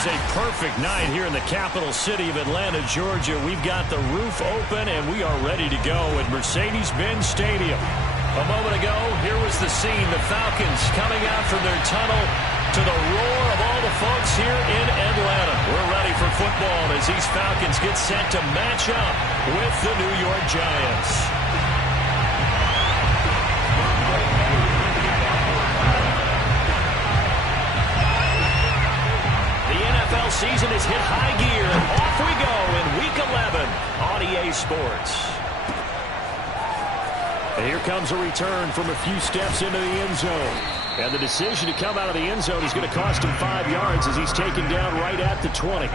is a perfect night here in the capital city of Atlanta, Georgia. We've got the roof open, and we are ready to go at Mercedes-Benz Stadium. A moment ago, here was the scene. The Falcons coming out from their tunnel to the roar of all the folks here in Atlanta. We're ready for football as these Falcons get set to match up with the New York Giants. Season is hit high gear, and off we go in Week 11 on EA Sports. And here comes a return from a few steps into the end zone. And the decision to come out of the end zone is going to cost him 5 yards as he's taken down right at the 20.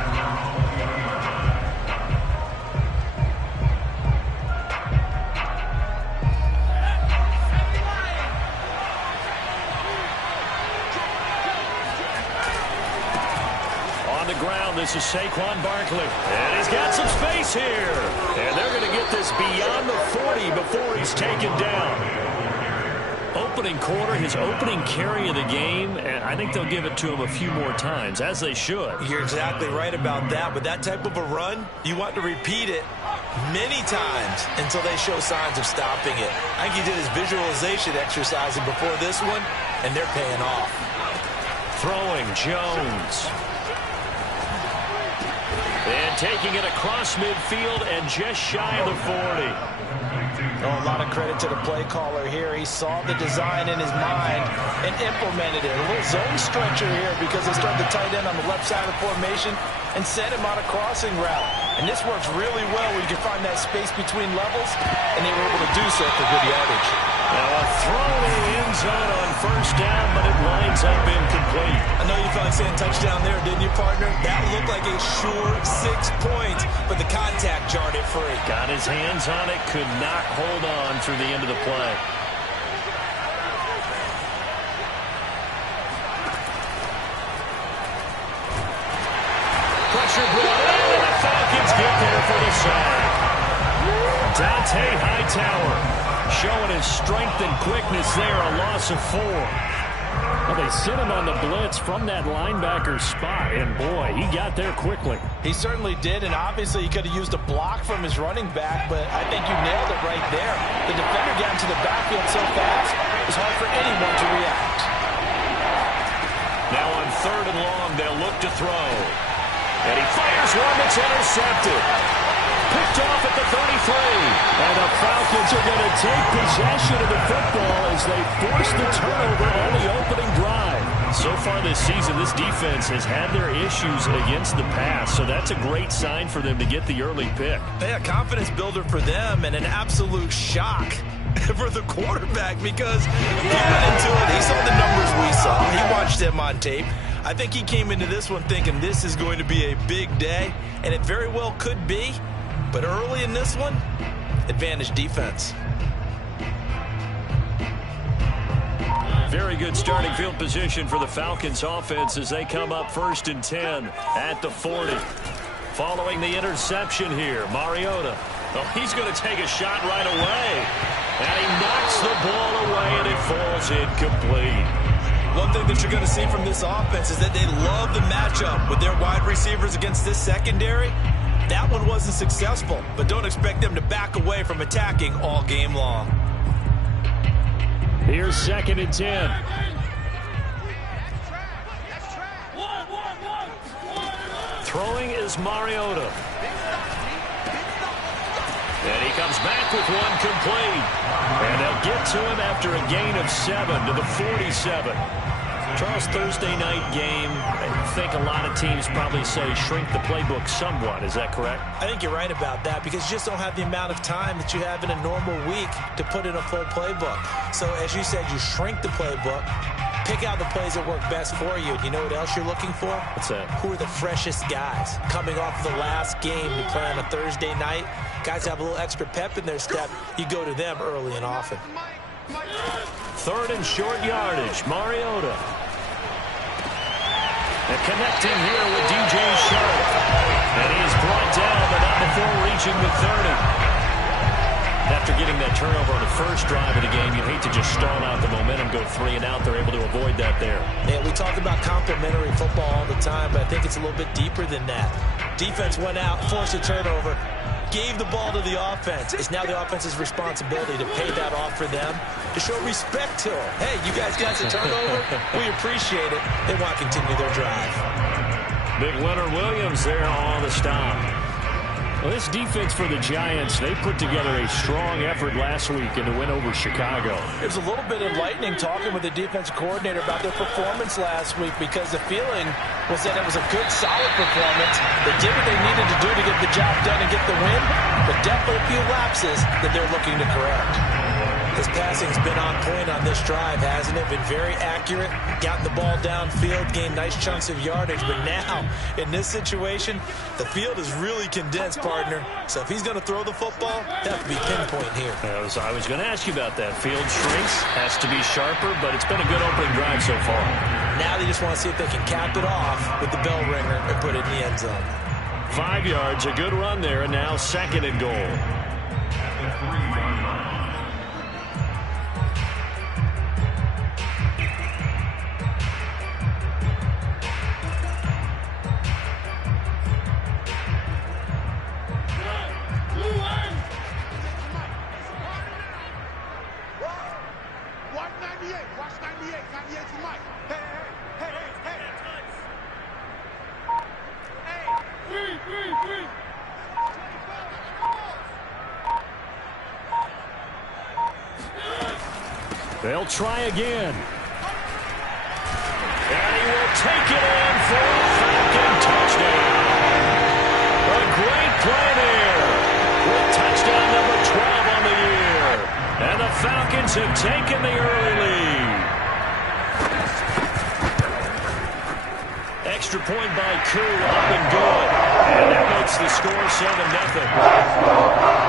This is Saquon Barkley, and he's got some space here. And they're going to get this beyond the 40 before he's taken down. Opening quarter, his opening carry of the game, and I think they'll give it to him a few more times, as they should. You're exactly right about that. With that type of a run, you want to repeat it many times until they show signs of stopping it. I think he did his visualization exercising before this one, and they're paying off. Throwing Jones. And taking it across midfield and just shy of the 40. Oh, a lot of credit to the play caller here. He saw the design in his mind and implemented it. A little zone stretcher here because they started the tight end on the left side of the formation and sent him on a crossing route. And this works really well when you can find that space between levels, and they were able to do so for good yardage. Now a throw in the end zone on first down, but it lines up incomplete. I know you felt like saying touchdown there, didn't you, partner? That looked like a sure 6 points, but the contact jarred it free. Got his hands on it, could not hold on through the end of the play. Pressure brought in, and the Falcons get there for the sack. Dante Hightower showing his strength and quickness there, a loss of 4. Well, they sent him on the blitz from that linebacker spot, and boy, he got there quickly. He certainly did, and obviously he could have used a block from his running back, but I think you nailed it right there. The defender got into the backfield so fast, it was hard for anyone to react. Now on 3rd and long, they'll look to throw. And he fires one that's intercepted. Picked off at the 33. And the Falcons are going to take possession of the football as they force the turnover on the opening drive. So far this season, this defense has had their issues against the pass, so that's a great sign for them to get the early pick. Yeah, confidence builder for them and an absolute shock for the quarterback because he went into it. He saw the numbers we saw. He watched them on tape. I think he came into this one thinking this is going to be a big day, and it very well could be. But early in this one, advantage defense. Very good starting field position for the Falcons offense as they come up 1st and 10 at the 40. Following the interception here, Mariota. Oh, he's going to take a shot right away. And he knocks the ball away, and it falls incomplete. One thing that you're going to see from this offense is that they love the matchup with their wide receivers against this secondary. That one wasn't successful, but don't expect them to back away from attacking all game long. Here's 2nd and 10. Throwing is Mariota. And he comes back with one complete. And they'll get to him after a gain of 7 to the 47. Charles, Thursday night game, I think a lot of teams probably say shrink the playbook somewhat. Is that correct? I think you're right about that because you just don't have the amount of time that you have in a normal week to put in a full playbook. So as you said, you shrink the playbook, pick out the plays that work best for you. You know what else you're looking for? What's that? Who are the freshest guys coming off the last game to play on a Thursday night? Guys have a little extra pep in their step. You go to them early and often. 3rd and short yardage, Mariota. And connecting here with DJ Sharp. And he is brought down, but not before reaching the 30. That after getting that turnover on the first drive of the game, you'd hate to just stall out the momentum, go 3 and out. They're able to avoid that there. Yeah, we talk about complementary football all the time, but I think it's a little bit deeper than that. Defense went out, forced a turnover, gave the ball to the offense. It's now the offense's responsibility to pay that off for them, to show respect to them. Hey, you guys got the turnover. We appreciate it. They want to continue their drive. Big Leonard Williams there on the stop. Well, this defense for the Giants, they put together a strong effort last week in the win over Chicago. It was a little bit enlightening talking with the defensive coordinator about their performance last week, because the feeling was that it was a good, solid performance. They did what they needed to do to get the job done and get the win, but definitely a few lapses that they're looking to correct. His passing's been on point on this drive, hasn't it? Been very accurate, gotten the ball downfield, gained nice chunks of yardage. But now, in this situation, the field is really condensed, partner. So if he's going to throw the football, that would be pinpoint here. I was going to ask you about that. Field shrinks, has to be sharper, but it's been a good opening drive so far. Now they just want to see if they can cap it off with the bell ringer and put it in the end zone. 5 yards, a good run there, and now 2nd and goal. They'll try again. And he will take it in for a Falcon touchdown. A great play there with touchdown number 12 on the year. And the Falcons have taken the early lead. Extra point by Koo, up and good. And that makes the score 7-0.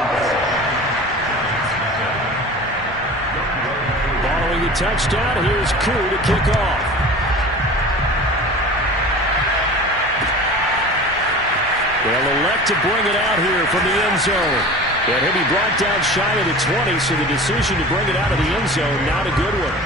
Following the touchdown, here's Koo to kick off. They'll elect to bring it out here from the end zone. And he'll be brought down shy of the 20, so the decision to bring it out of the end zone, not a good one.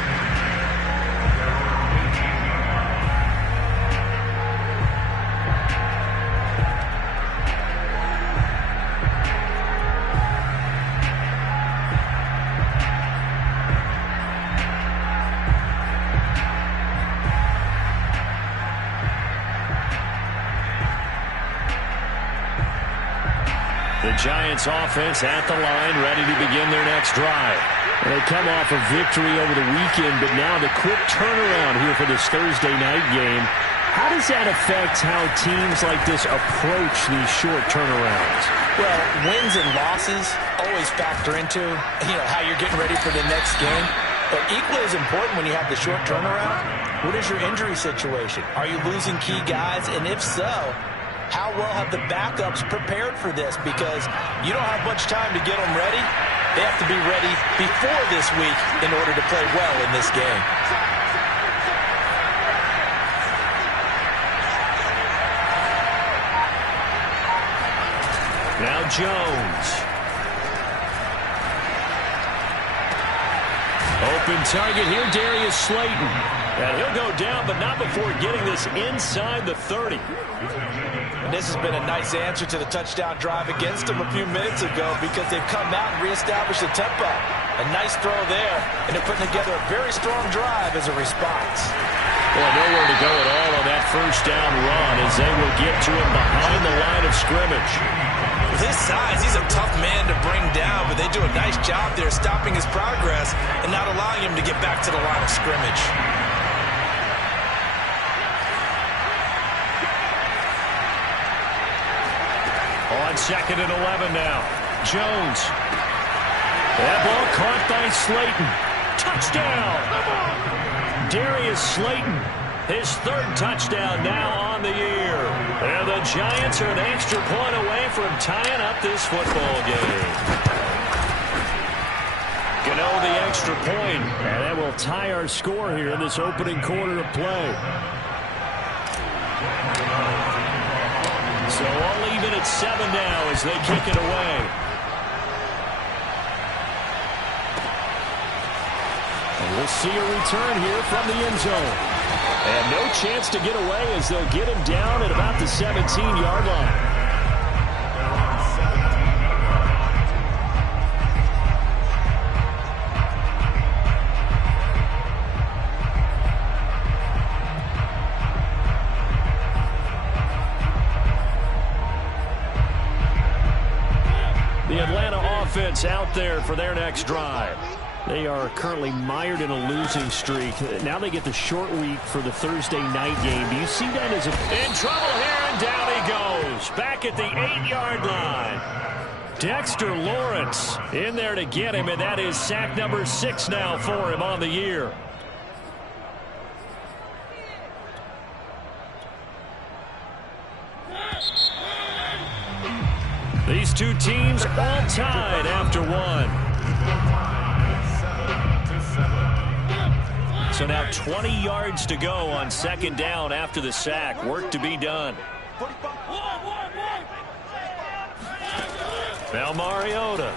The Giants offense at the line, ready to begin their next drive. And they come off a victory over the weekend, but now the quick turnaround here for this Thursday night game. How does that affect how teams like this approach these short turnarounds? Well, wins and losses always factor into, how you're getting ready for the next game. But equally as important when you have the short turnaround, what is your injury situation? Are you losing key guys? And if so, how well have the backups prepared for this? Because you don't have much time to get them ready. They have to be ready before this week in order to play well in this game. Now Jones. Open target here, Darius Slayton. And he'll go down, but not before getting this inside the 30. And this has been a nice answer to the touchdown drive against them a few minutes ago, because they've come out and reestablished the tempo. A nice throw there, and they're putting together a very strong drive as a response. Well, nowhere to go at all on that first down run, as they will get to him behind the line of scrimmage. With his size, he's a tough man to bring down, but they do a nice job there stopping his progress and not allowing him to get back to the line of scrimmage. On 2nd and 11 now. Jones. That ball caught by Slayton. Touchdown! Darius Slayton, his 3rd touchdown now on the year. And the Giants are an extra point away from tying up this football game. Gano the extra point, and that will tie our score here in this opening quarter of play. So all even at 7 now as they kick it away. We'll see a return here from the end zone. And no chance to get away as they'll get him down at about the 17-yard line. Offense out there for their next drive. They are currently mired in a losing streak. Now they get the short week for the Thursday night game. Do you see that as in trouble here? And down he goes. Back at the 8-yard line. Dexter Lawrence in there to get him, and that is sack number 6 now for him on the year. These two teams all tied after one. So now 20 yards to go on second down after the sack. Work to be done. Now Mariota.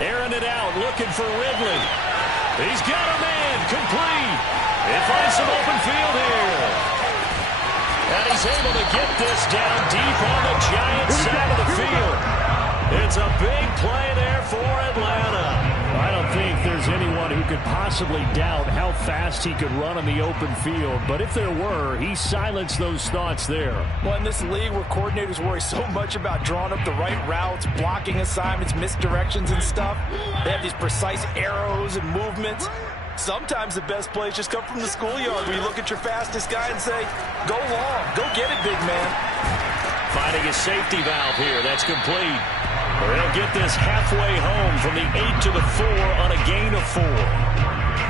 Airing it out, looking for Ridley. He's got a man, complete. He finds some open field here. And he's able to get this down deep on the Giants side of the field. It's a big play there for Atlanta. I don't think there's anyone who could possibly doubt how fast he could run on the open field. But if there were, he silenced those thoughts there. Well, in this league where coordinators worry so much about drawing up the right routes, blocking assignments, misdirections and stuff, they have these precise arrows and movements. Sometimes the best plays just come from the schoolyard where you look at your fastest guy and say, go long, go get it, big man. Finding a safety valve here. That's complete. They'll get this halfway home from the 8 to the 4 on a gain of 4.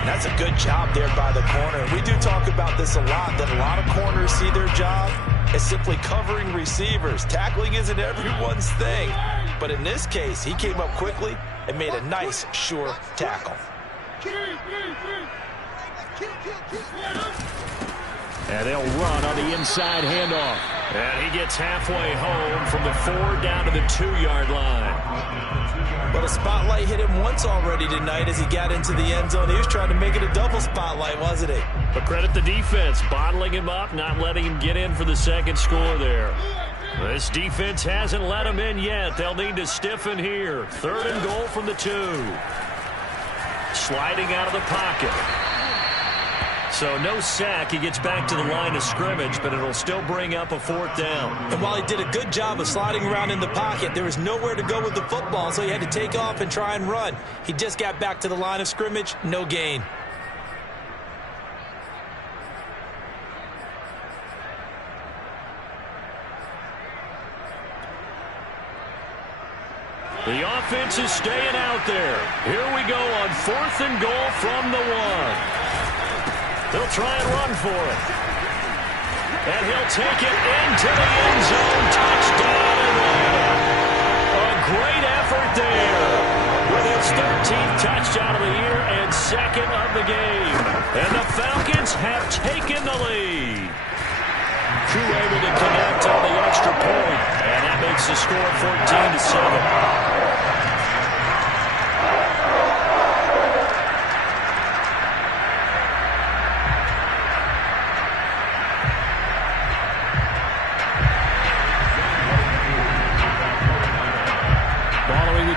That's a good job there by the corner. We do talk about this a lot, that a lot of corners see their job as simply covering receivers. Tackling isn't everyone's thing. But in this case, he came up quickly and made a nice, sure tackle. And they'll run on the inside handoff. And he gets halfway home from the 4 down to the 2-yard line. But a spotlight hit him once already tonight as he got into the end zone. He was trying to make it a double spotlight, wasn't he? But credit the defense, bottling him up, not letting him get in for the second score there. This defense hasn't let him in yet. They'll need to stiffen here. 3rd and goal from the 2. Sliding out of the pocket. So no sack. He gets back to the line of scrimmage, but it'll still bring up a 4th down. And while he did a good job of sliding around in the pocket, there was nowhere to go with the football, so he had to take off and try and run. He just got back to the line of scrimmage, no gain. The offense is staying out there. Here we go on 4th and goal from the 1. They'll try and run for it. And he'll take it into the end zone. Touchdown, Atlanta. A great effort there with his 13th touchdown of the year and 2nd of the game. And the Falcons have taken the lead. Crew able to connect on the extra point. And that makes the score 14-7.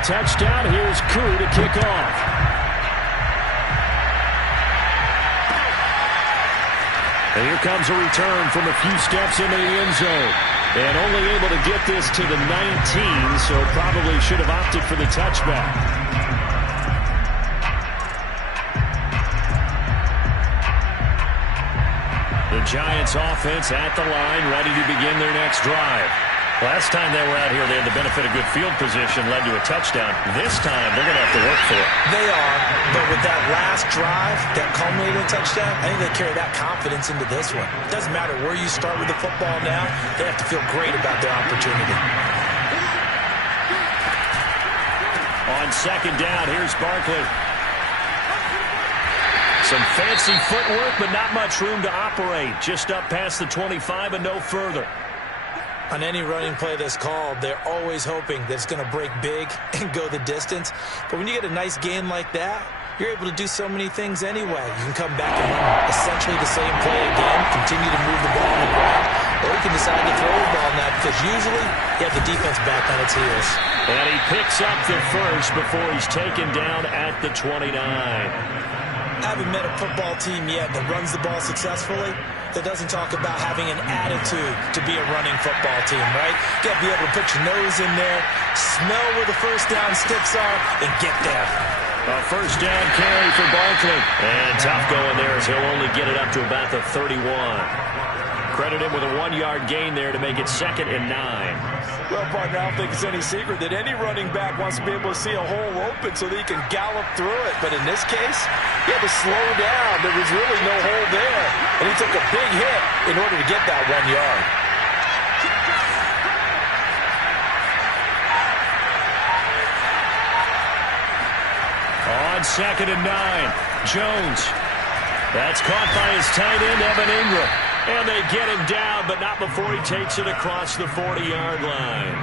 Touchdown. Here's Crew to kick off. And here comes a return from a few steps into the end zone. And only able to get this to the 19, so probably should have opted for the touchback. The Giants offense at the line, ready to begin their next drive. Last time they were out here, they had the benefit of good field position, led to a touchdown. This time, they're going to have to work for it. They are, but with that last drive, that culminating touchdown, I think they carry that confidence into this one. It doesn't matter where you start with the football now, they have to feel great about their opportunity. On second down, here's Barkley. Some fancy footwork, but not much room to operate. Just up past the 25 and no further. On any running play that's called, they're always hoping that it's going to break big and go the distance. But when you get a nice gain like that, you're able to do so many things anyway. You can come back and run essentially the same play again, continue to move the ball on the ground, or you can decide to throw the ball now because usually you have the defense back on its heels. And he picks up the first before he's taken down at the 29. I haven't met a football team yet that runs the ball successfully that doesn't talk about having an attitude to be a running football team, right? You got to be able to put your nose in there, smell where the first down sticks are, and get there. A first down carry for Barkley. And tough going there as he'll only get it up to about the 31. Credit him with a 1-yard gain there to make it 2nd and 9. Well, partner, I don't think it's any secret that any running back wants to be able to see a hole open so that he can gallop through it. But in this case, he had to slow down. There was really no hole there. And he took a big hit in order to get that 1 yard. On 2nd and 9, Jones. That's caught by his tight end, Evan Ingram. And they get him down, but not before he takes it across the 40-yard line.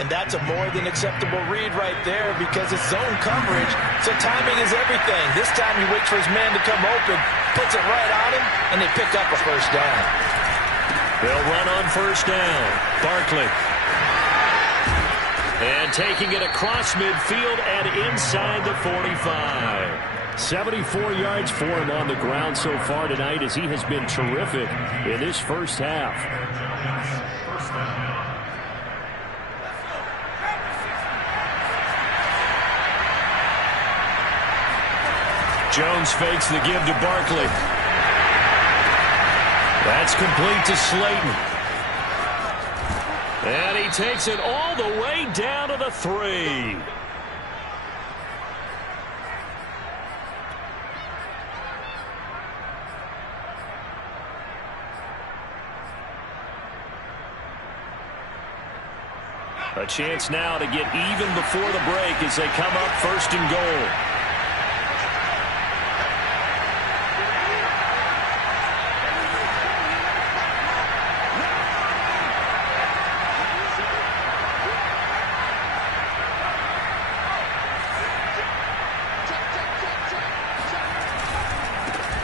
And that's a more than acceptable read right there because it's zone coverage, so timing is everything. This time he waits for his man to come open, puts it right on him, and they pick up a first down. They'll run on first down. Barkley. And taking it across midfield and inside the 45. 74 yards for him on the ground so far tonight as he has been terrific in this first half. Jones fakes the give to Barkley. That's complete to Slayton. And he takes it all the way down to the 3. A chance now to get even before the break as they come up 1st and goal.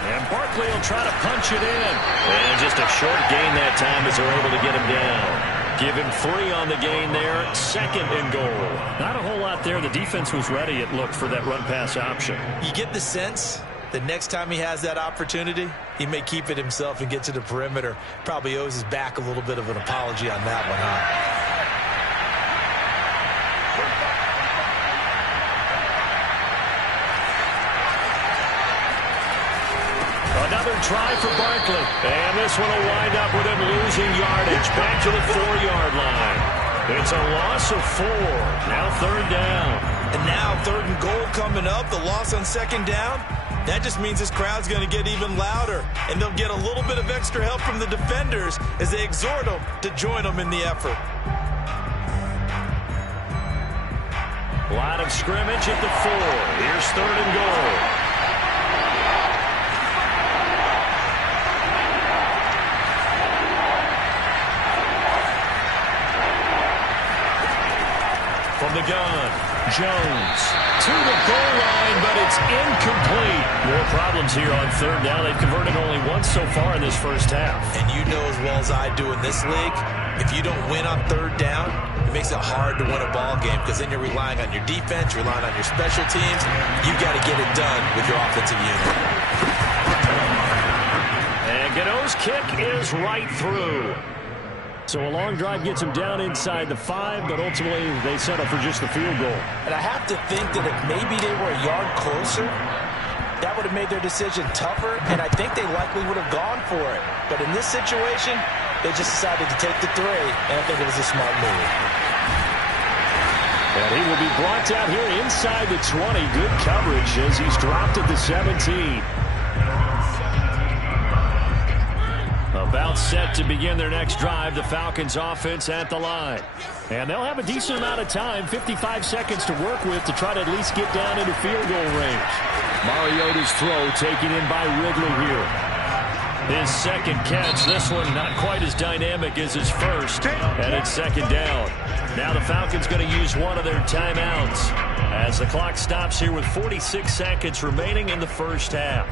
And Barkley will try to punch it in. And just a short gain that time as they're able to get him down. Give him 3 on the gain there, 2nd and goal. Not a whole lot there. The defense was ready, it looked, for that run-pass option. You get the sense that next time he has that opportunity, he may keep it himself and get to the perimeter. Probably owes his back a little bit of an apology on that one, huh? Another try for Barkley. And this one will wind up with him losing yardage back to the 4-yard line. It's a loss of 4. Now 3rd down. And now 3rd and goal coming up. The loss on 2nd down. That just means this crowd's going to get even louder. And they'll get a little bit of extra help from the defenders as they exhort them to join them in the effort. Line of scrimmage at the 4. Here's 3rd and goal. From the gun, Jones to the goal line, but it's incomplete. More problems here on 3rd down. They've converted only once so far in this first half. And you know as well as I do in this league, if you don't win on 3rd down, it makes it hard to win a ball game because then you're relying on your defense, you're relying on your special teams. You got to get it done with your offensive unit. And Gano's kick is right through. So a long drive gets him down inside the 5, but ultimately they settle for just the field goal. And I have to think that if maybe they were a yard closer, that would have made their decision tougher, and I think they likely would have gone for it. But in this situation, they just decided to take the 3, and I think it was a smart move. And he will be brought down here inside the 20. Good coverage as he's dropped at the 17. About set to begin their next drive, the Falcons offense at the line. And they'll have a decent amount of time, 55 seconds to work with to try to at least get down into field goal range. Mariota's throw taken in by Ridley here. His 2nd catch, this one not quite as dynamic as his first, and it's 2nd down. Now the Falcons going to use one of their timeouts. As the clock stops here with 46 seconds remaining in the first half.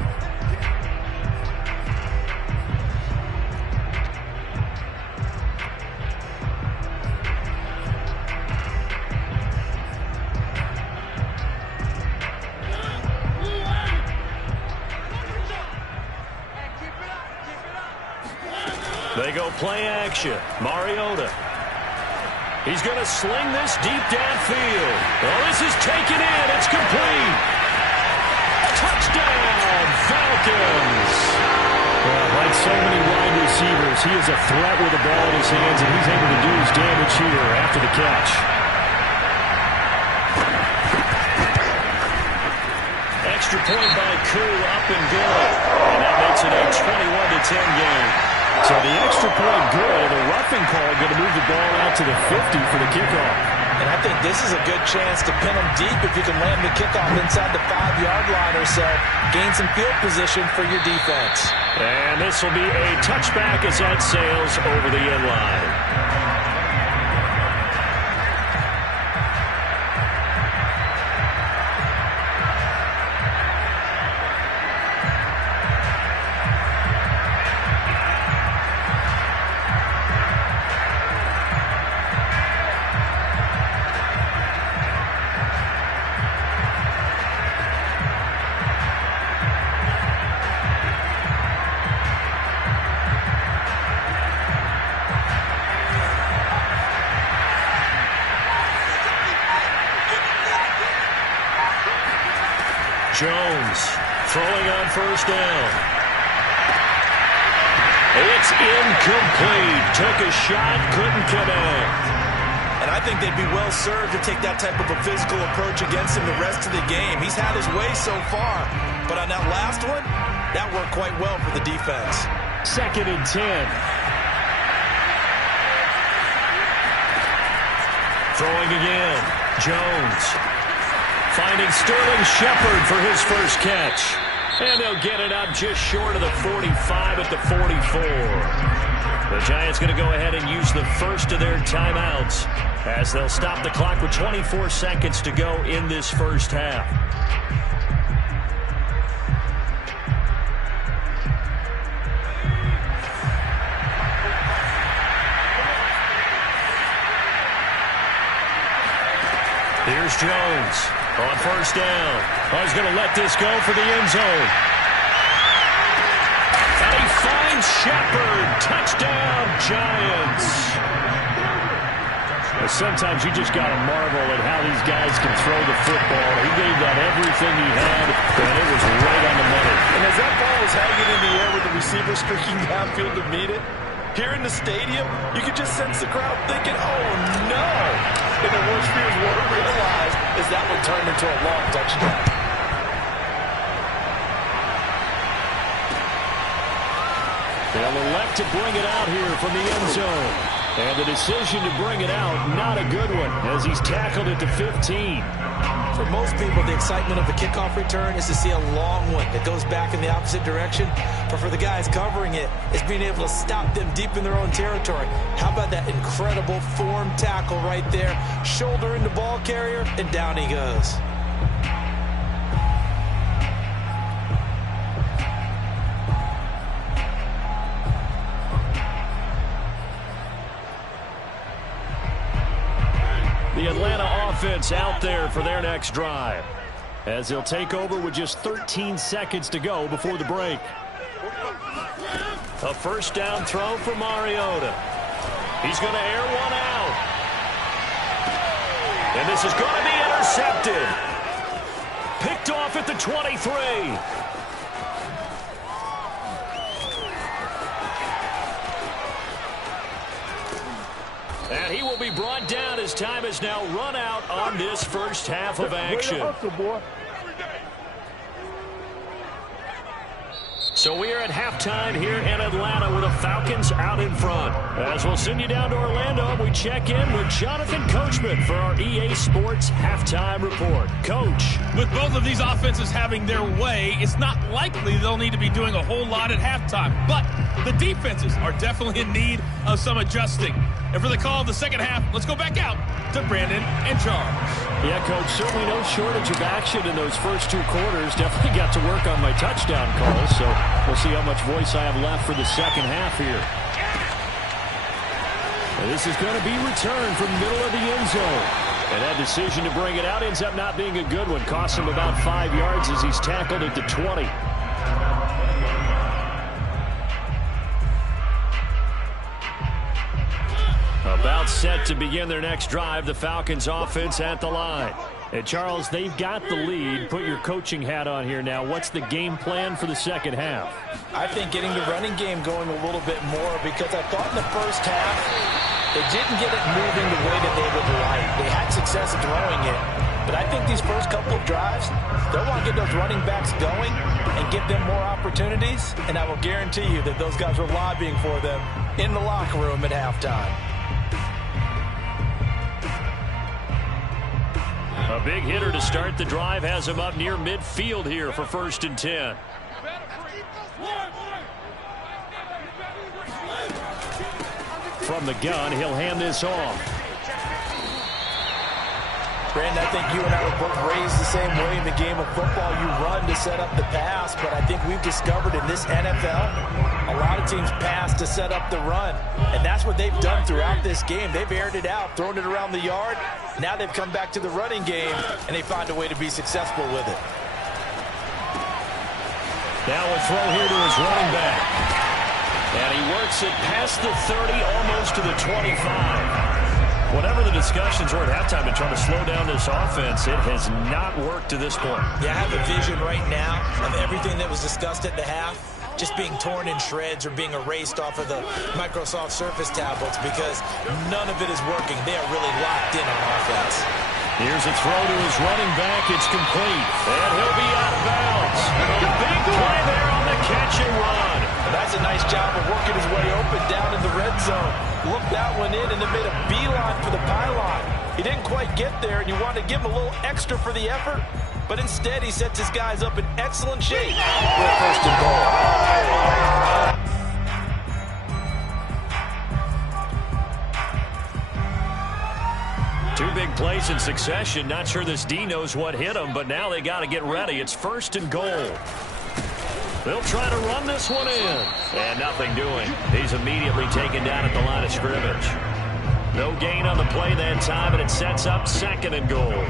They go play action. Mariota. He's going to sling this deep downfield. Oh, this is taken in. It's complete. Touchdown, Falcons. Well, like so many wide receivers, he is a threat with the ball in his hands, and he's able to do his damage here after the catch. Extra point by Koo, up and good. And that makes it a 21-10 game. So the extra point good, and the roughing call going to move the ball out to the 50 for the kickoff. And I think this is a good chance to pin them deep if you can land the kickoff inside the 5-yard line or so. Gain some field position for your defense. And this will be a touchback as that sails over the end line. Jones throwing on first down. It's incomplete. Took a shot, couldn't connect. And I think they'd be well served to take that type of a physical approach against him the rest of the game. He's had his way so far, but on that last one, that worked quite well for the defense. 2nd and 10. Throwing again. Jones. Finding Sterling Shepard for his first catch. And they'll get it up just short of the 45 at the 44. The Giants going to go ahead and use the first of their timeouts as they'll stop the clock with 24 seconds to go in this first half. Here's Jones. On first down. Oh, he's going to let this go for the end zone. And he finds Shepard. Touchdown, Giants. Well, sometimes you just got to marvel at how these guys can throw the football. He gave that everything he had, and it was right on the money. And as that ball was hanging in the air with the receiver streaking downfield to meet it, here in the stadium, you could just sense the crowd thinking, oh, no. And the worst fears were realized as that one turned into a long touchdown. They'll elect to bring it out here from the end zone. And the decision to bring it out, not a good one, as he's tackled it to 15. For most people, the excitement of the kickoff return is to see a long one that goes back in the opposite direction. But for the guys covering it, it's being able to stop them deep in their own territory. How about that incredible form tackle right there? Shoulder into ball carrier, and down he goes. The Atlanta offense out there for their next drive, as they'll take over with just 13 seconds to go before the break. A first down throw for Mariota. He's going to air one out. And this is going to be intercepted. Picked off at the 23. And he will be brought down as time has now run out on this first half of action. So we are at halftime here in Atlanta with the Falcons out in front. As we'll send you down to Orlando, we check in with Jonathan Coachman for our EA Sports Halftime Report. Coach. With both of these offenses having their way, it's not likely they'll need to be doing a whole lot at halftime. But the defenses are definitely in need of some adjusting. And for the call of the second half, let's go back out to Brandon and Charles. Yeah, Coach, certainly no shortage of action in those first two quarters. Definitely got to work on my touchdown calls, so we'll see how much voice I have left for the second half here. And this is going to be returned from the middle of the end zone. And that decision to bring it out ends up not being a good one. Costs him about 5 yards as he's tackled at the 20. About set to begin their next drive, the Falcons offense at the line. And Charles, they've got the lead. Put your coaching hat on here now. What's the game plan for the second half? I think getting the running game going a little bit more, because I thought in the first half they didn't get it moving the way that they would like. They had success throwing it. But I think these first couple of drives, they'll want to get those running backs going and give them more opportunities. And I will guarantee you that those guys were lobbying for them in the locker room at halftime. A big hitter to start the drive has him up near midfield here for 1st and 10. From the gun, he'll hand this off. Brandon, I think you and I were both raised the same way in the game of football. You run to set up the pass, but I think we've discovered in this NFL, a lot of teams pass to set up the run. And that's what they've done throughout this game. They've aired it out, thrown it around the yard. Now they've come back to the running game, and they find a way to be successful with it. Now a throw here to his running back. And he works it past the 30, almost to the 25. Whatever the discussions were at halftime in trying to slow down this offense, it has not worked to this point. Yeah, I have a vision right now of everything that was discussed at the half just being torn in shreds or being erased off of the Microsoft Surface tablets, because none of it is working. They are really locked in on offense. Here's a throw to his running back. It's complete. And he'll be out of bounds. A big play there on the catch and run. That's a nice job of working his way open down in the red zone. Looked that one in and then made a beeline for the pylon. He didn't quite get there, and you wanted to give him a little extra for the effort, but instead he sets his guys up in excellent shape for a 1st and goal. Two big plays in succession. Not sure this D knows what hit him, but now they got to get ready. It's 1st and goal. They'll try to run this one in. And nothing doing. He's immediately taken down at the line of scrimmage. No gain on the play that time, and it sets up 2nd and goal.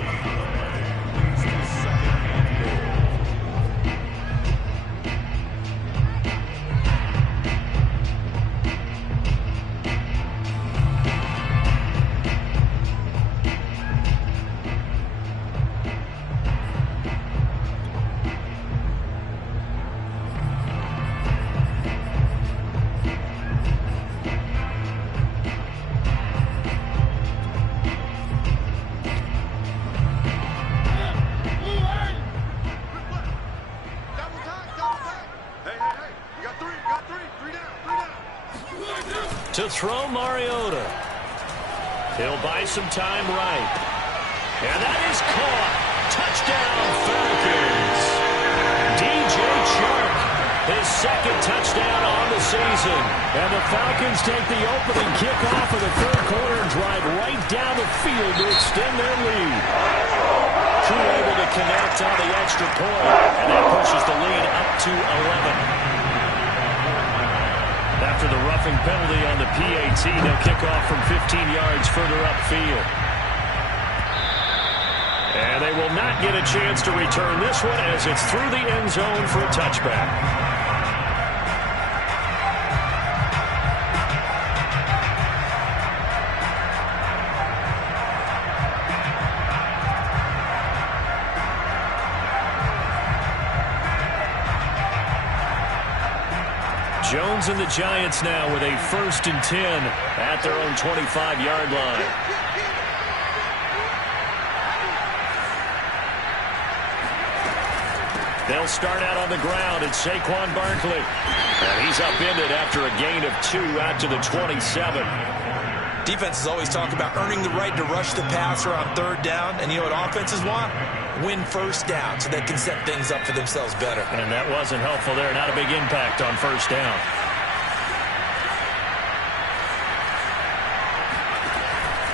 To throw Mariota. He'll buy some time right. And that is caught. Touchdown, Falcons. DJ Chark, his 2nd touchdown on the season. And the Falcons take the opening kickoff of the 3rd quarter and drive right down the field to extend their lead. Crew able to connect on the extra point. And that pushes the lead up to 11. After the roughing penalty on the PAT, they'll kick off from 15 yards further upfield. And they will not get a chance to return this one as it's through the end zone for a touchback. Jones and the Giants now with a 1st and 10 at their own 25-yard line. They'll They'll start out on the ground. It's Saquon Barkley. And he's upended after a gain of 2 out to the 27. Defenses always talk about earning the right to rush the passer on third down. And you know what offenses want? Win first down so they can set things up for themselves better. And that wasn't helpful there. Not a big impact on first down.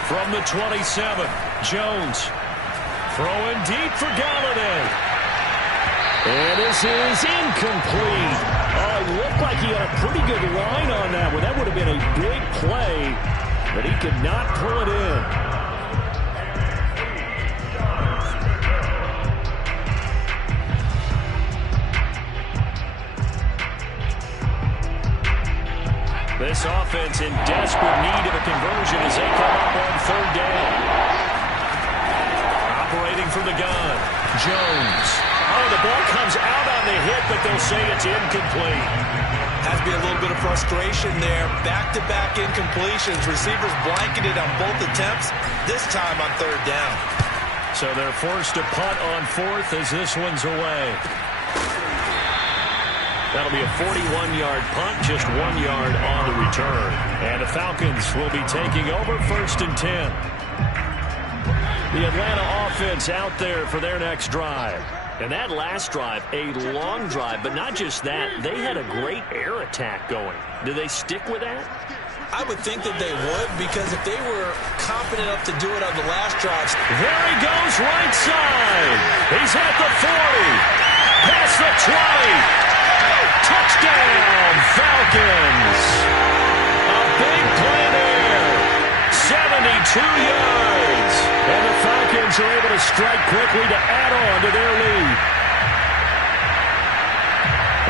From the 27, Jones throwing deep for Galladay. And this is incomplete. Oh, it looked like he had a pretty good line on that one. That would have been a big play, but he could not pull it in. This offense in desperate need of a conversion as they come up on third down. Operating from the gun, Jones. Oh, the ball comes out on the hit, but they'll say it's incomplete. Has to be a little bit of frustration there. Back-to-back incompletions. Receivers blanketed on both attempts, this time on third down. So they're forced to punt on fourth as this one's away. That'll be a 41-yard punt, just 1 yard on the return. And the Falcons will be taking over 1st and 10. The Atlanta offense out there for their next drive. And that last drive, a long drive, but not just that. They had a great air attack going. Do they stick with that? I would think that they would, because if they were confident enough to do it on the last drives. There he goes, right side. He's at the 40. Past the 20. Touchdown, Falcons. A big play there. 72 yards. And the Falcons are able to strike quickly to add on to their lead.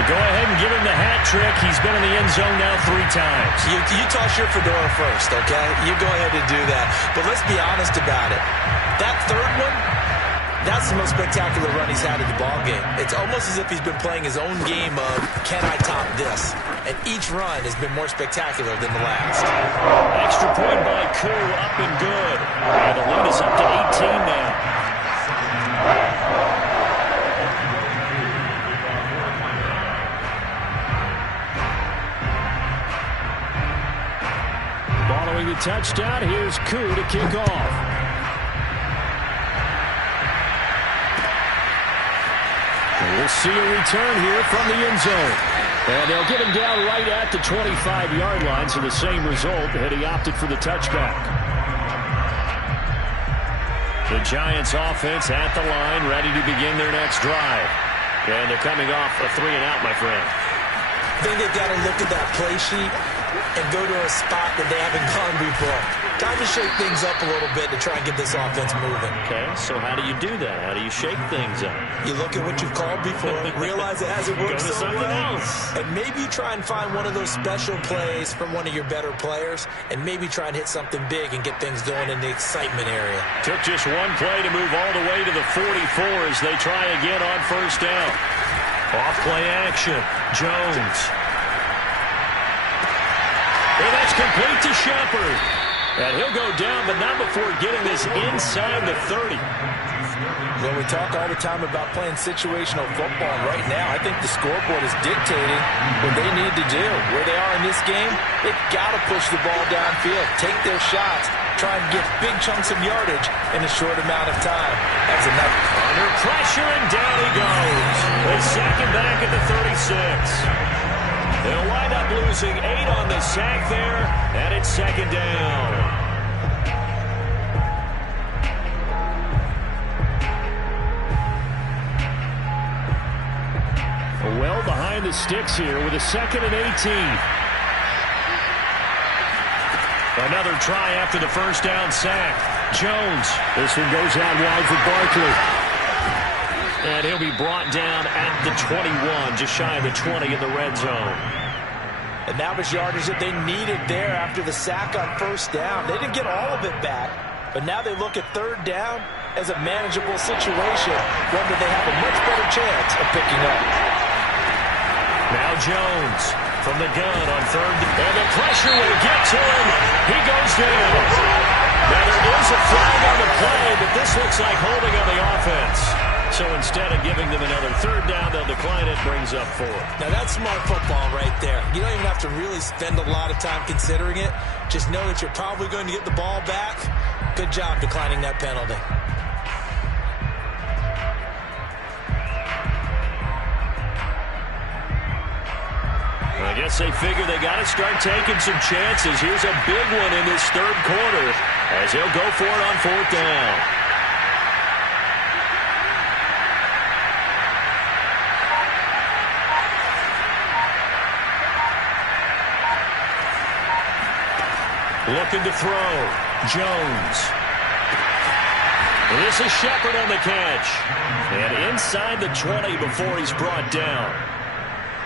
Go ahead and give him the hat trick. He's been in the end zone now 3 times. You toss your fedora first, okay? You go ahead and do that. But let's be honest about it. That third one, that's the most spectacular run he's had in the ballgame. It's almost as if he's been playing his own game of, can I top this? And each run has been more spectacular than the last. Extra point by Koo, up and good. And the lead is up to 18 now. Following the touchdown, here's Koo to kick off. We'll see a return here from the end zone. And they'll get him down right at the 25-yard line, so the same result, and he opted for the touchback. The Giants offense at the line, ready to begin their next drive. And they're coming off a 3-and-out, my friend. I think they've got to look at that play sheet and go to a spot that they haven't gone before. Time to shake things up a little bit to try and get this offense moving. Okay, so how do you do that? How do you shake things up? You look at what you've called before, realize it hasn't worked so well, and maybe you try and find one of those special plays from one of your better players, and maybe try and hit something big and get things going in the excitement area. Took just one play to move all the way to the 44 as they try again on first down. Off play action, Jones. And that's complete to Shepard. And he'll go down, but not before getting this inside the 30. Well, we talk all the time about playing situational football. Right now, I think the scoreboard is dictating what they need to do. Where they are in this game, they've got to push the ball downfield, take their shots, try and get big chunks of yardage in a short amount of time. That's enough. Under pressure, and down he goes. They sack him back at the 36. They'll wind up losing 8 on the sack there, and it's 2nd down. Well behind the sticks here with a 2nd and 18. Another try after the first down sack. Jones. This one goes out wide for Barkley. And he'll be brought down at the 21, just shy of the 20 in the red zone. And that was yardage that they needed there after the sack on first down. They didn't get all of it back, but now they look at third down as a manageable situation, one that they have a much better chance of picking up. Now Jones from the gun on third, and the pressure will get to him. He goes down. Now there is a flag on the play, but this looks like holding on the offense. So instead of giving them another third down, they'll decline it, brings up 4. Now, that's smart football right there. You don't even have to really spend a lot of time considering it. Just know that you're probably going to get the ball back. Good job declining that penalty. I guess they figure they got to start taking some chances. Here's a big one in this third quarter as he'll go for it on 4th down. Looking to throw. Jones. This is Shepard on the catch. And inside the 20 before he's brought down.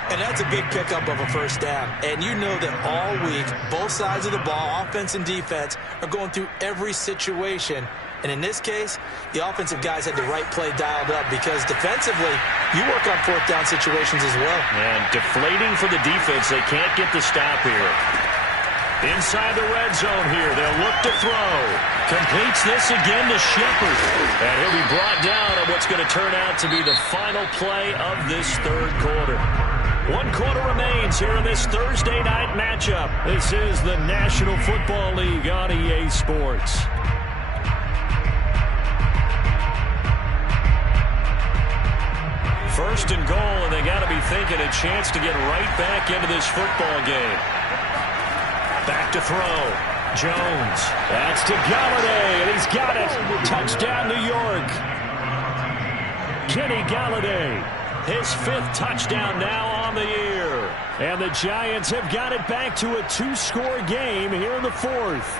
And that's a big pickup of a first down. And you know that all week, both sides of the ball, offense and defense, are going through every situation. And in this case, the offensive guys had the right play dialed up because defensively, you work on 4th down situations as well. And deflating for the defense. They can't get the stop here. Inside the red zone here. They'll look to throw. Completes this again to Shepard. And he'll be brought down on what's going to turn out to be the final play of this third quarter. 1 quarter remains here in this Thursday night matchup. This is the National Football League on EA Sports. First and goal, and they got to be thinking a chance to get right back into this football game. Back to throw. Jones. That's to Galladay, and he's got it. Touchdown, New York. Kenny Galladay. His 5th touchdown now on the year. And the Giants have got it back to a 2-score game here in the 4th.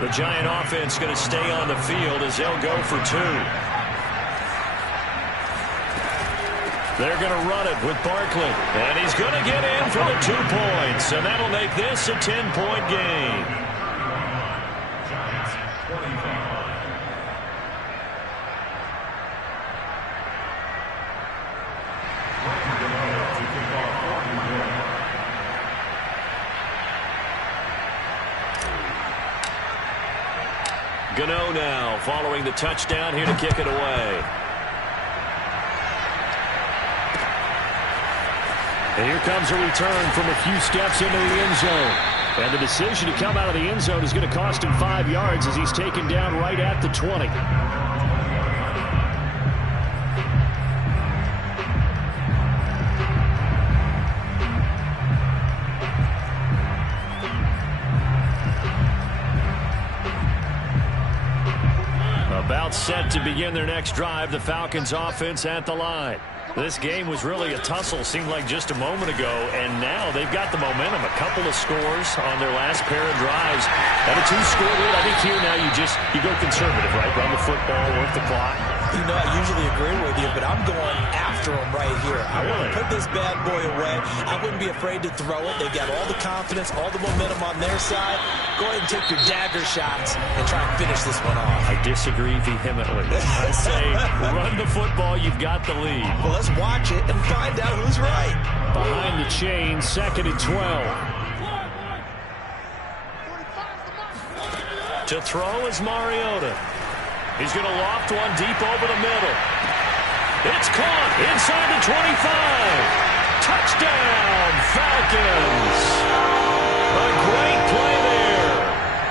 The Giant offense going to stay on the field as they'll go for 2. They're going to run it with Barkley. And he's going to get in for the 2 points. And that'll make this a 10-point game. Gano now following the touchdown here to kick it away. And here comes a return from a few steps into the end zone. And the decision to come out of the end zone is going to cost him 5 yards as he's taken down right at the 20. About set to begin their next drive, the Falcons offense at the line. This game was really a tussle, seemed like just a moment ago, and now they've got the momentum. A couple of scores on their last pair of drives. At a 2-score lead, I think here now you go conservative, right? Run the football, work the clock. You know, I usually agree with you, but I'm going after them right here. I want to put this bad boy away. I wouldn't be afraid to throw it. They've got all the confidence, all the momentum on their side. Go ahead and take your dagger shots and try and finish this one off. I disagree vehemently. I say run the football, you've got the lead. Well, let's watch it and find out who's right. Behind the chain, 2nd and 12. To throw is Mariota. He's going to loft one deep over the middle. It's caught inside the 25. Touchdown, Falcons. A great play there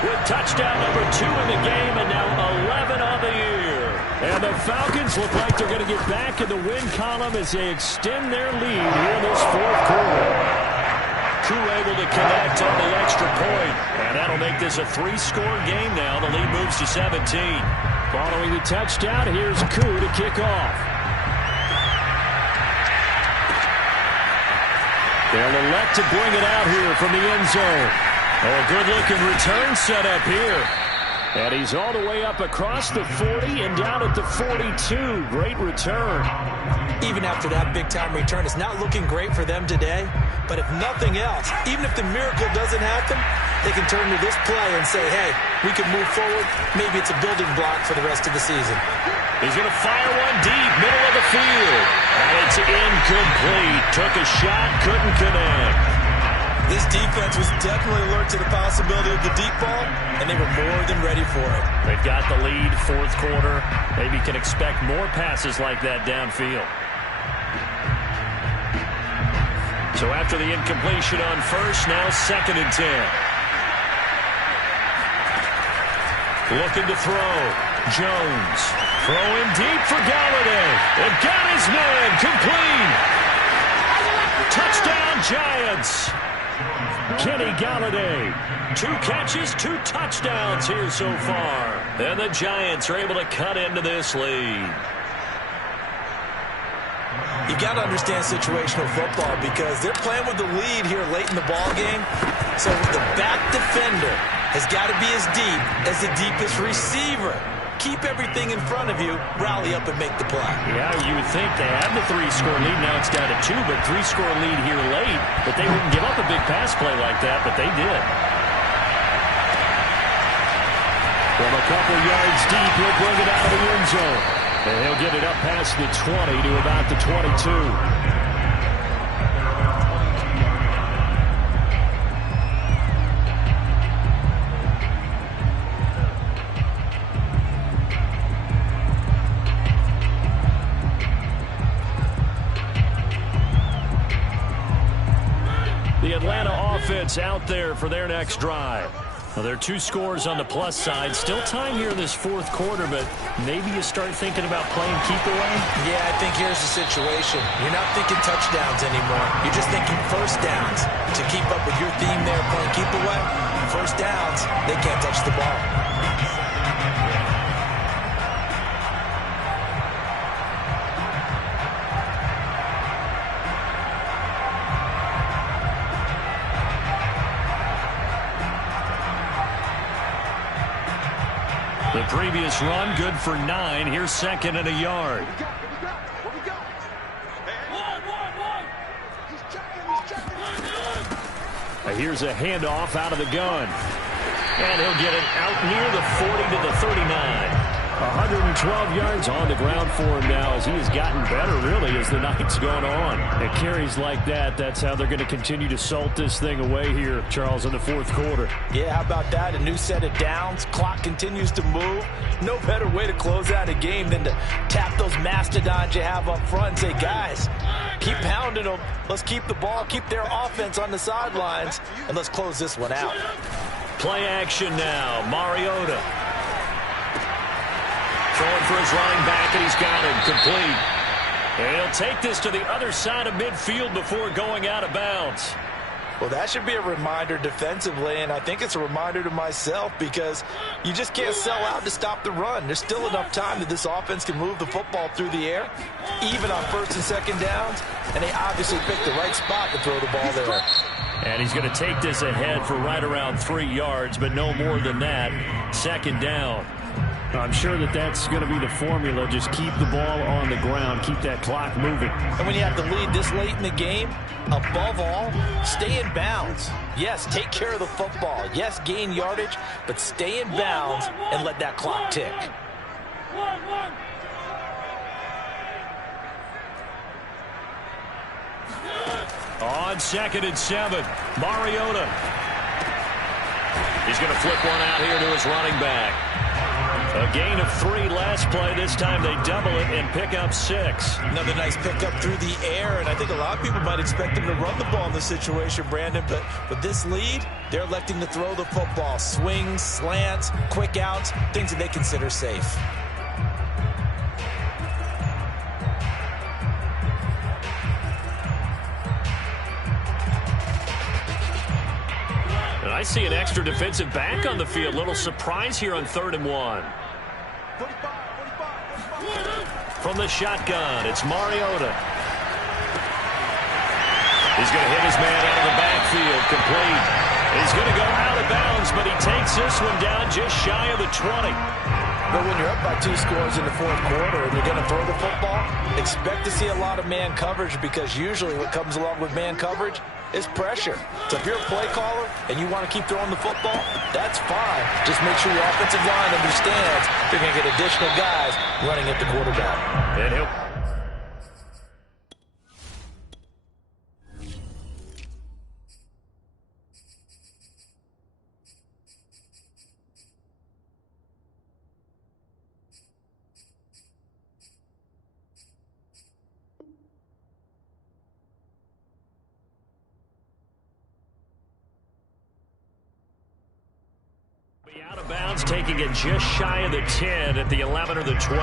with touchdown number 2 in the game and now 11 on the year. And the Falcons look like they're going to get back in the win column as they extend their lead here in this 4th quarter. Koo able to connect on the extra point, and that'll make this a 3-score game now. The lead moves to 17. Following the touchdown, here's Koo to kick off. They'll elect to bring it out here from the end zone. Oh, a good-looking return set up here. And he's all the way up across the 40 and down at the 42. Great return. Even after that big-time return, it's not looking great for them today. But if nothing else, even if the miracle doesn't happen, they can turn to this play and say, hey, we can move forward. Maybe it's a building block for the rest of the season. He's going to fire one deep, middle of the field. And it's incomplete. Took a shot, couldn't connect. This defense was definitely alert to the possibility of the deep ball, and they were more than ready for it. They've got the lead, fourth quarter. Maybe can expect more passes like that downfield. So after the incompletion on first, now 2nd and 10. Looking to throw. Jones. Throwing deep for Galladay. And got his man. Complete. Touchdown Giants. Kenny Galladay. 2 catches, 2 touchdowns here so far. And the Giants are able to cut into this lead. You got to understand situational football because they're playing with the lead here late in the ball game. So the back defender has got to be as deep as the deepest receiver. Keep everything in front of you, rally up and make the play. Yeah, you would think they had the 3-score lead. Now it's down to 2, but 3-score lead here late. But they wouldn't give up a big pass play like that, but they did. From a couple yards deep, he'll bring it out of the end zone. And he'll get it up past the 20 to about the 22. The Atlanta offense out there for their next drive. Well, there are 2 scores on the plus side. Still time here in this fourth quarter, but maybe you start thinking about playing keep away? Yeah, I think here's the situation. You're not thinking touchdowns anymore. You're just thinking first downs. To keep up with your theme there, playing keep away, first downs, they can't touch the ball. The previous run, good for 9. Here's 2nd and a yard. Here's a handoff out of the gun. And he'll get it out near the 40 to the 39. 112 yards on the ground for him now as he has gotten better, really, as the night's gone on. It carries like that. That's how they're going to continue to salt this thing away here, Charles, in the fourth quarter. Yeah, how about that? A new set of downs. Clock continues to move. No better way to close out a game than to tap those mastodons you have up front and say, guys, keep pounding them. Let's keep the ball, keep their offense on the sidelines, and let's close this one out. Play action now. Mariota. Throwing for his running back, and he's got him complete. And he'll take this to the other side of midfield before going out of bounds. Well, that should be a reminder defensively, and I think it's a reminder to myself because you just can't sell out to stop the run. There's still enough time that this offense can move the football through the air, even on first and second downs, and they obviously picked the right spot to throw the ball there. And he's going to take this ahead for right around 3 yards, but no more than that. 2nd down. I'm sure that that's going to be the formula. Just keep the ball on the ground. Keep that clock moving. And when you have the lead this late in the game, above all, stay in bounds. Yes, take care of the football. Yes, gain yardage, but stay in bounds and let that clock tick. On 2nd and 7, Mariota. He's going to flip one out here to his running back. A gain of 3 last play. This time they double it and pick up 6. Another nice pickup through the air, and I think a lot of people might expect them to run the ball in this situation, Brandon, but with this lead, they're electing to throw the football. Swings, slants, quick outs, things that they consider safe. And I see an extra defensive back on the field. Little surprise here on 3rd and 1. From the shotgun, it's Mariota. He's going to hit his man out of the backfield, complete. He's going to go out of bounds, but he takes this one down just shy of the 20. But when you're up by 2 scores in the fourth quarter and you're going to throw the football, expect to see a lot of man coverage because usually what comes along with man coverage It's pressure. So if you're a play caller and you want to keep throwing the football, that's fine. Just make sure your offensive line understands they're going to get additional guys running at the quarterback. And he'll out of bounds, taking it just shy of the 10 at the 11 or the 12.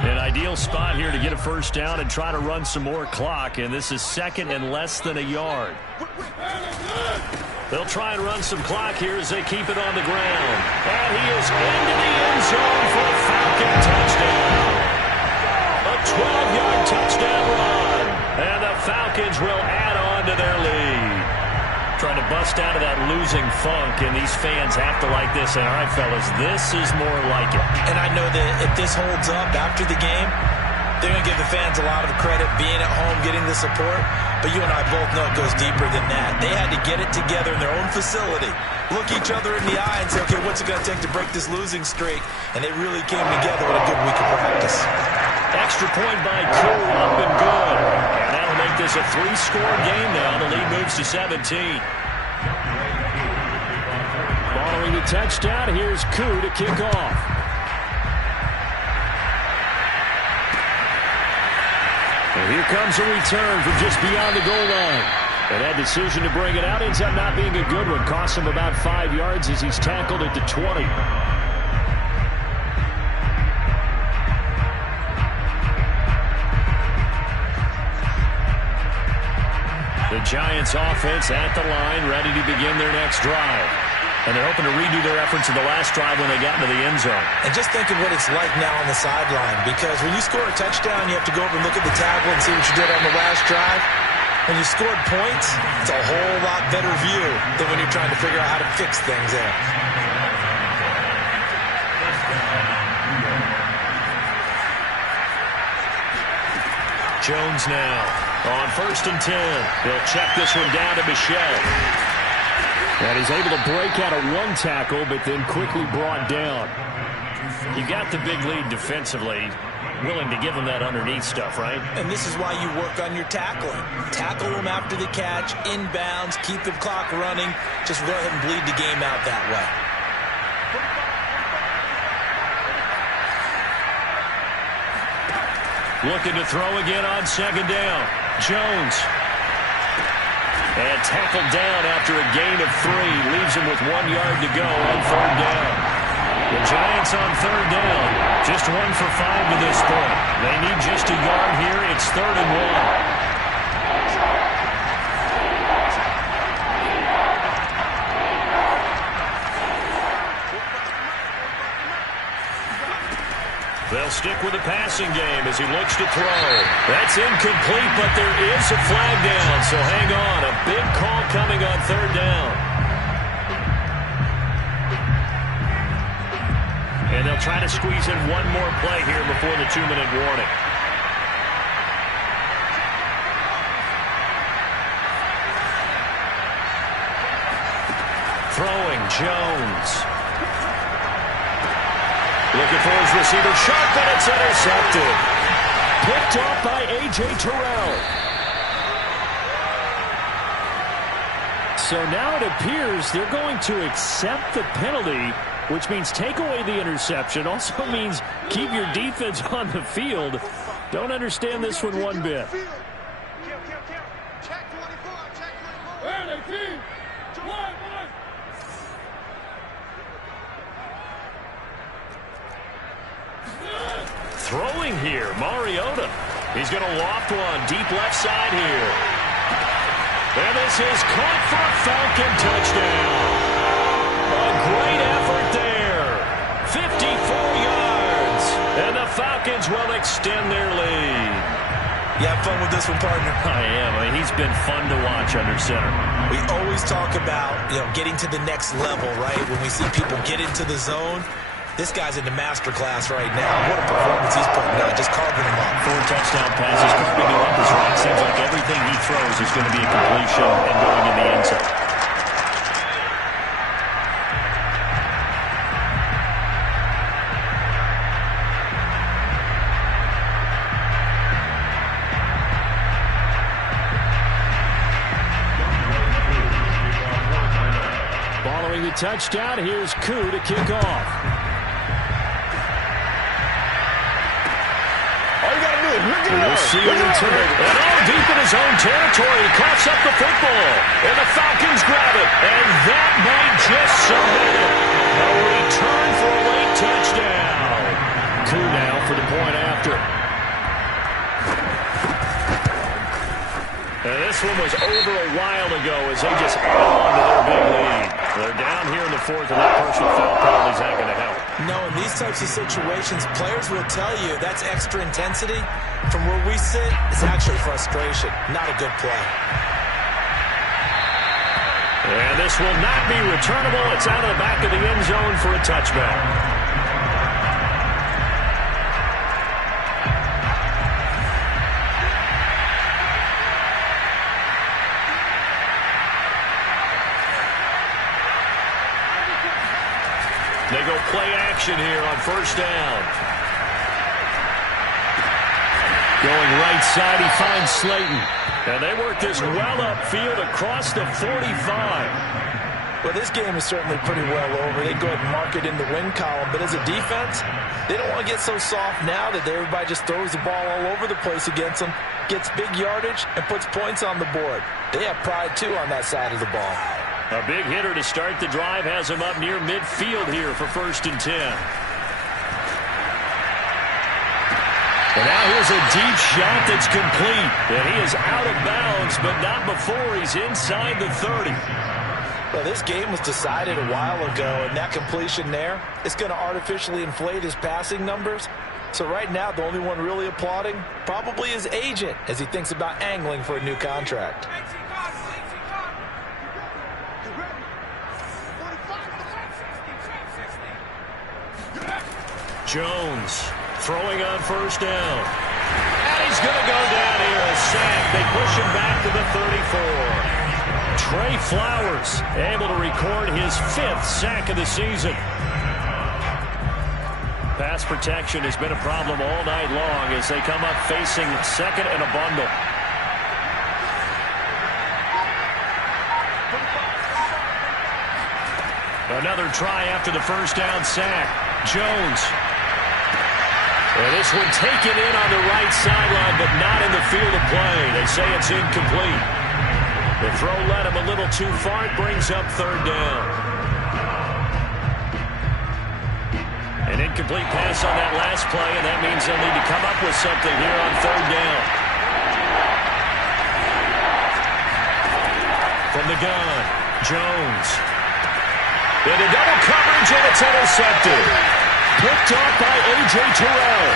An ideal spot here to get a first down and try to run some more clock, and this is second and less than a yard. They'll try and run some clock here as they keep it on the ground. And he is into the end zone for a Falcon touchdown. A 12-yard touchdown run. And the Falcons will add on to their lead. Trying to bust out of that losing funk, and these fans have to like this. And all right, fellas, this is more like it. And I know that if this holds up after the game, they're going to give the fans a lot of credit being at home, getting the support. But you and I both know it goes deeper than that. They had to get it together in their own facility, look each other in the eye and say, okay, what's it going to take to break this losing streak? And they really came together with a good week of practice. Extra point by Koo, up and good. And that'll make this a 3-score game now. The lead moves to 17. Following the touchdown, here's Koo to kick off. And here comes a return from just beyond the goal line. And that decision to bring it out ends up not being a good one. Costs him about 5 yards as he's tackled at the 20. The Giants offense at the line, ready to begin their next drive. And they're hoping to redo their efforts in the last drive when they got into the end zone. And just think of what it's like now on the sideline, because when you score a touchdown, you have to go over and look at the tackle and see what you did on the last drive. When you scored points, it's a whole lot better view than when you're trying to figure out how to fix things there. Jones now on 1st and 10. They'll check this one down to Michel. And he's able to break out of one tackle, but then quickly brought down. You got the big lead defensively. Willing to give him that underneath stuff, right? And this is why you work on your tackling. Tackle them after the catch, inbounds, keep the clock running. Just go ahead and bleed the game out that way. Looking to throw again on 2nd down. Jones. And tackled down after a gain of 3. Leaves him with 1 yard to go on 3rd down. The Giants on 3rd down. Just 1 for 5 to this point. They need just a yard here. It's 3rd and 1. They'll stick with the passing game as he looks to throw. That's incomplete, but there is a flag down, so hang on. A big call coming on 3rd down. And they'll try to squeeze in one more play here before the 2-minute warning. Throwing, Jones. Looking for his receiver, sharp, and it's intercepted. Picked off by A.J. Terrell. So now it appears they're going to accept the penalty, which means take away the interception. Also means keep your defense on the field. Don't understand this one bit. Throwing here, Mariota. He's going to loft one deep left side here. And this is caught for a Falcon touchdown. A great effort there. 54 yards. And the Falcons will extend their lead. You have fun with this one, partner? I am. I mean, he's been fun to watch under center. We always talk about, getting to the next level, right? When we see people get into the zone, this guy's in the master class right now. What a performance he's putting on, just carving him up. 4 touchdown passes, carving him up is right. Seems like everything he throws is going to be a completion and going in the end zone. Following the touchdown, here's Koo to kick off. We'll see a return. And deep in his own territory. He coughs up the football. And the Falcons grab it. And that might just submit it. A return for a late touchdown. Koo now for the point after. And this one was over a while ago as they just add on to their big lead. They're down here in the fourth, and that personal foul penalty is not going to help. No, in these types of situations, players will tell you that's extra intensity. From where we sit, it's actually frustration, not a good play. And this will not be returnable. It's out of the back of the end zone for a touchback. They go play action here on first down. Going right side, he finds Slayton. And they work this well upfield across the 45. Well, this game is certainly pretty well over. They go ahead and mark it in the win column. But as a defense, they don't want to get so soft now that everybody just throws the ball all over the place against them, gets big yardage, and puts points on the board. They have pride, too, on that side of the ball. A big hitter to start the drive has him up near midfield here for 1st and 10. And now here's a deep shot that's complete. And he is out of bounds, but not before he's inside the 30. Well, this game was decided a while ago, and that completion there is going to artificially inflate his passing numbers. So right now, the only one really applauding probably his agent as he thinks about angling for a new contract. Jones throwing on first down. And he's going to go down here. A sack. They push him back to the 34. Trey Flowers able to record his 5th sack of the season. Pass protection has been a problem all night long as they come up facing second and a bundle. Another try after the first down sack. Jones. And this one taken in on the right sideline, but not in the field of play. They say it's incomplete. The throw led him a little too far. It brings up 3rd down. An incomplete pass on that last play, and that means they'll need to come up with something here on 3rd down. From the gun, Jones. Into double coverage, and it's intercepted. Picked off by A.J. Terrell.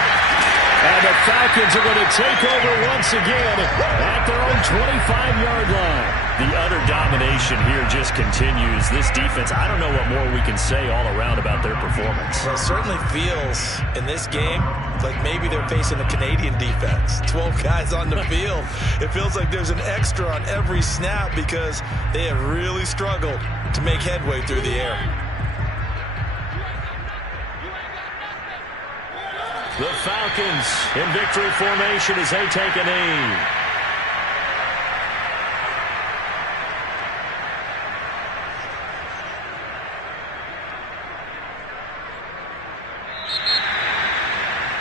And the Falcons are going to take over once again at their own 25-yard line. The utter domination here just continues. This defense, I don't know what more we can say all around about their performance. Well, it certainly feels in this game like maybe they're facing a Canadian defense. 12 guys on the field. It feels like there's an extra on every snap because they have really struggled to make headway through the air. The Falcons in victory formation as they take a knee.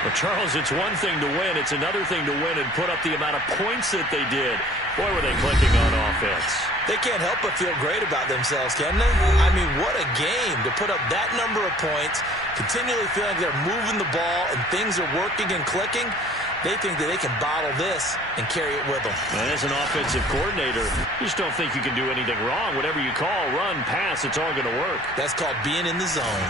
Well, Charles, it's one thing to win. It's another thing to win and put up the amount of points that they did. Boy, were they clicking on offense. They can't help but feel great about themselves, can they? I mean, what a game to put up that number of points, continually feeling like they're moving the ball and things are working and clicking. They think that they can bottle this and carry it with them. And as an offensive coordinator, you just don't think you can do anything wrong. Whatever you call, run, pass, it's all going to work. That's called being in the zone.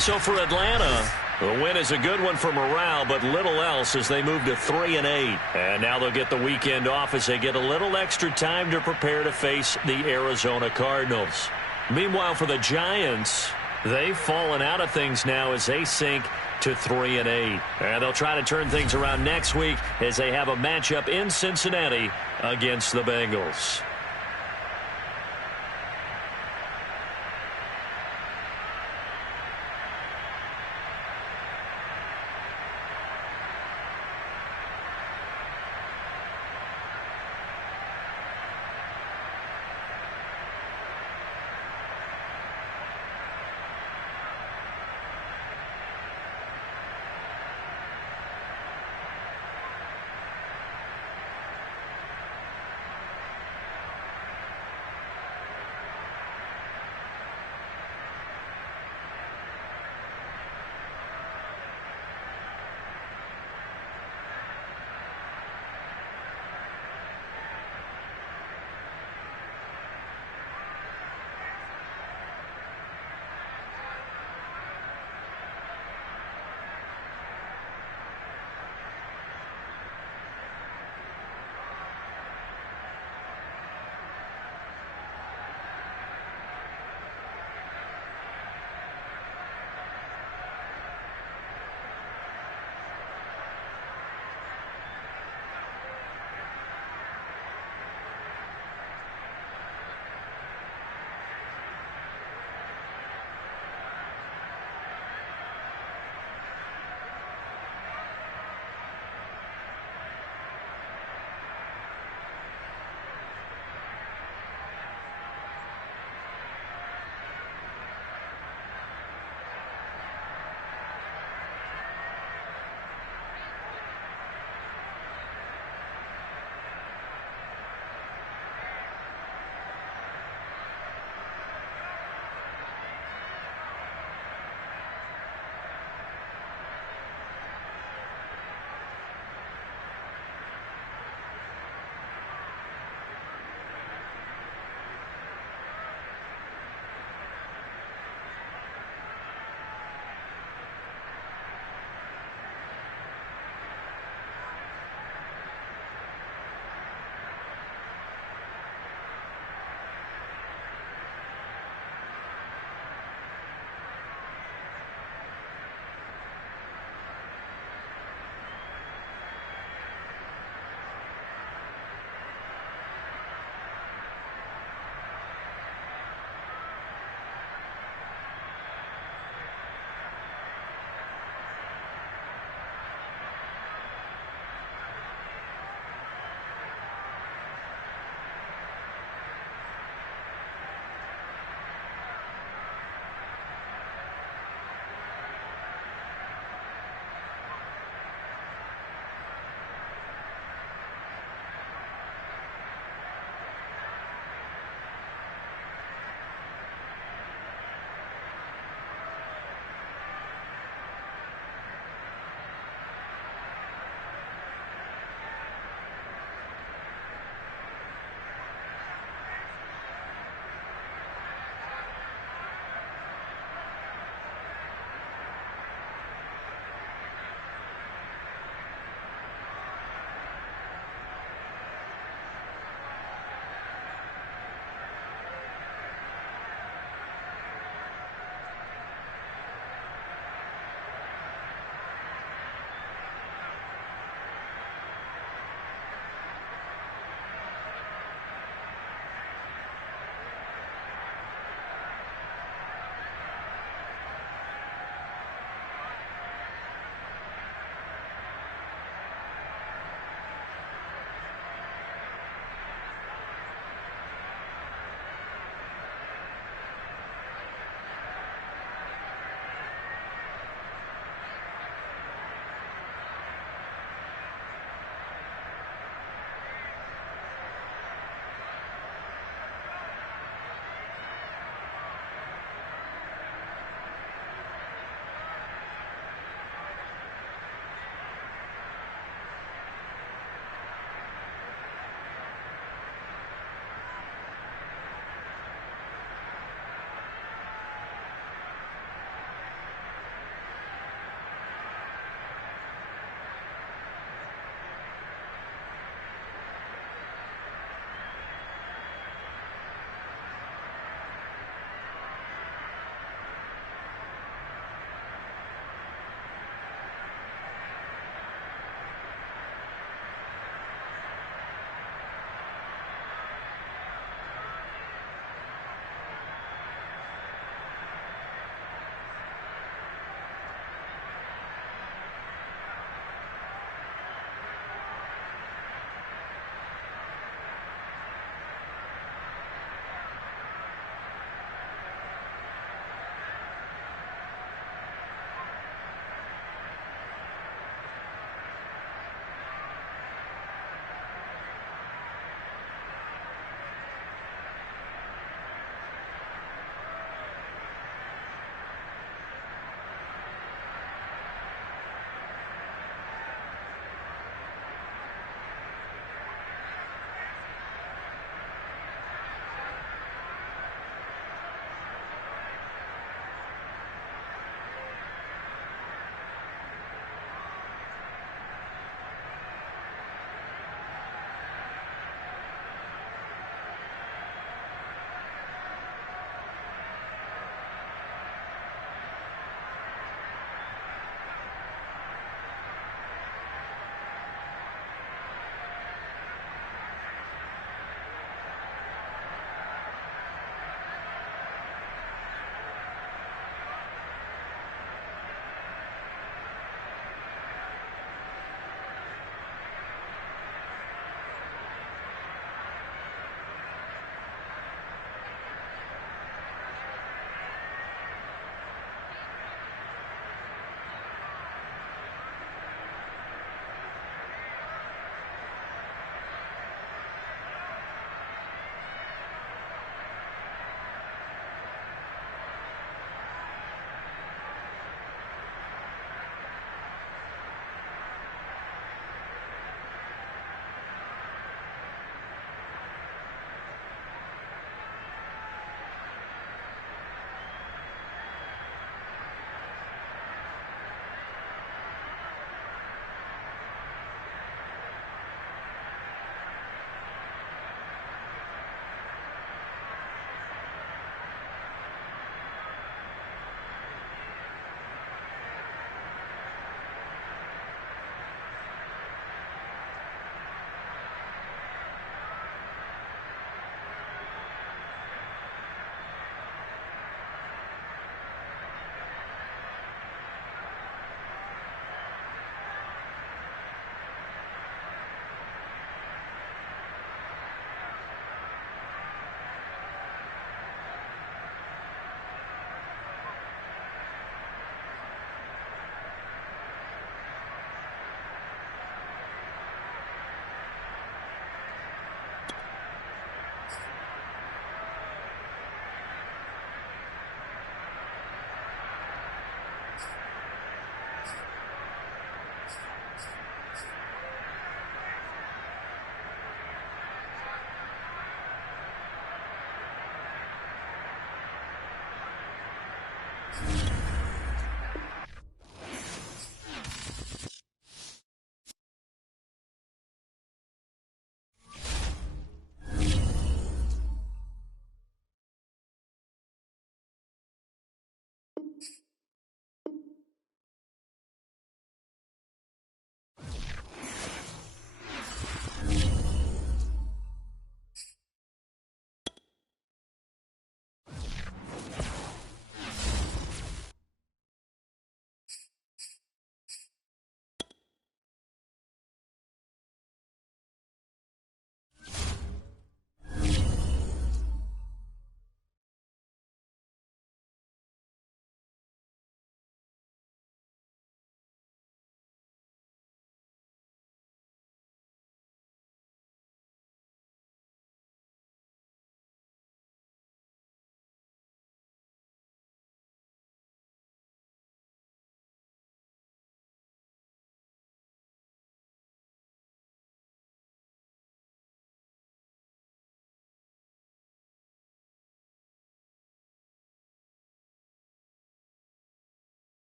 So for Atlanta, The win is a good one for morale, but little else as they move to 3-8. And now they'll get the weekend off as they get a little extra time to prepare to face the Arizona Cardinals. Meanwhile, for the Giants, they've fallen out of things now as they sink to 3-8. And they'll try to turn things around next week as they have a matchup in Cincinnati against the Bengals.